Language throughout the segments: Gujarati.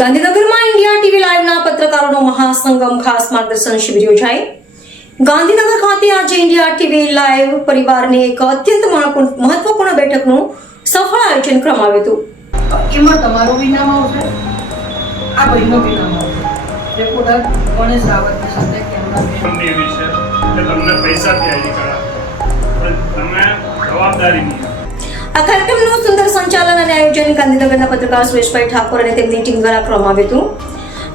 ગાંધીનગરમાં ઇન્ડિયા ટીવી લાઈવના પત્રકારોનો મહાસંગમ ખાસ માર્ગદર્શન શિબિર યોજાઈ. ગાંધીનગર ખાતે આજે ઇન્ડિયા ટીવી લાઈવ પરિવારની એક અત્યંત મહત્વપૂર્ણ બેઠકનું સફળ આયોજન કરવામાં આવ્યું હતું. એમાં તમારો બી નામ આવશે, આ ભાઈનો બી નામ આવશે. રિપોર્ટર ગણેશ રાવતની સાથે કેમેરામેન એવી છે કે તમને પૈસાથી આઈડી કરાવે પણ તમે જવાબદારી નહીં. આ કાર્યક્રમનું સુંદર સંચાલન અને આયોજન ગાંધીનગરના પત્રકાર સુરેશભાઈ ઠાકોર અને તેમની ટીમ દ્વારા કરવામાં આવ્યું હતું.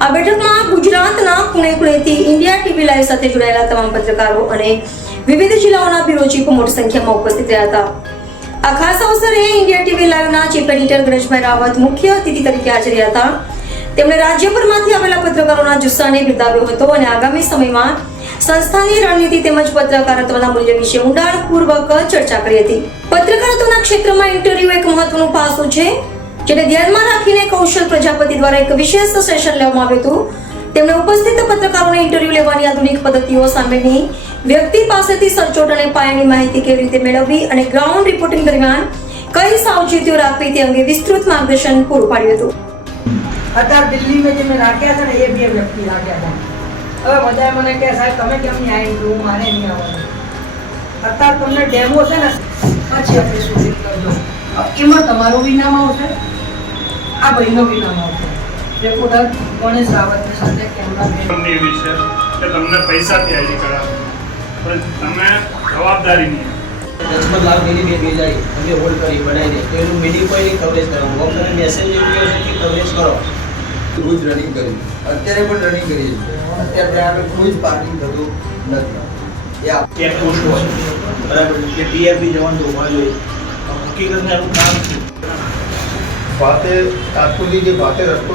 આ બેઠકમાં ગુજરાતના ખૂણે-ખૂણેથી ઇન્ડિયા ટીવી લાઈવ સાથે જોડાયેલા તમામ પત્રકારો અને વિવિધ જિલ્લાઓના બ્યુરો ચીફ મોટી સંખ્યામાં ઉપસ્થિત રહ્યા હતા. આ ખાસ અવસરે ઇન્ડિયા ટીવી લાઈવના ચીફ એડિટર ગણેશભાઈ રાવત મુખ્ય અતિથિ તરીકે હાજર રહ્યા હતા. તેમણે રાજ્યભરમાંથી આવેલા પત્રકારોના જુસ્સાને બિરદાવ્યો હતો અને આગામી સમયમાં સંસ્થાની રણનીતિ તેમજ પત્રકારત્વના મૂલ્ય વિશે ઊંડાણપૂર્વક ચર્ચા કરી હતી. પત્રકારત્વના ક્ષેત્રમાં ઇન્ટરવ્યુ એક મહત્વનું પાસું છે, જેને ધ્યાનમાં રાખીને કૌશલ પ્રજાપતિ દ્વારા એક વિશેષ સેશન લેવામાં આવ્યું હતું. તેમણે ઉપસ્થિત પત્રકારોને ઇન્ટરવ્યુ લેવાની આધુનિક પદ્ધતિઓ સામેની વ્યક્તિ પાસેથી સચોટ અને પાયાની માહિતી કેવી રીતે મેળવવી અને ગ્રાઉન્ડ રિપોર્ટિંગ દરમિયાન કઈ સાવચેતીઓ રાખવી તે અંગે વિસ્તૃત માર્ગદર્શન પૂરું પાડ્યું હતું. અત્યારે દિલ્હીમાં જે મેં રાખ્યા છે ને એ બે વ્યક્તિ રાખ્યા હતા. હવે બધા મને કહે સાહેબ તમે કેમ નહીં આવી ગયું, મારે નહીં આવવાનું. અત્યારે તમને ડેમો છે ને પછી આપણે શૂટિંગ કરજો. એમાં તમારો બી નામ આવશે, આ ભાઈનો બી નામ આવશે. રિપોર્ટર ગણેશ રાવતની સાથે કેમેરામેન એવી છે કે તમને પૈસાથી આઈડી કરાવે પણ તમે જવાબદારી નહીં. 10 લાખ डेली में जाए हमें होल्ड કરી બનાવી દે તો એનું મીડિયા કવરેજ કરવાનું. વખતે મેસેજ યુનિવર્સિટી કવરેજ કરો. રોજ રનિંગ કર્યું, અત્યારે પણ રનિંગ કરીએ છીએ. અત્યારે આપણે કોઈ જ પાર્કિંગ થતું નથી. એ ચેક પોસ્ટ હોય બરાબર કે ટીઆરપી જવાનું તો હોવા જોઈએ. હકીકતમાં એનું કામ છે બાતે તાત્કાલિક જે બાતે રસ્તો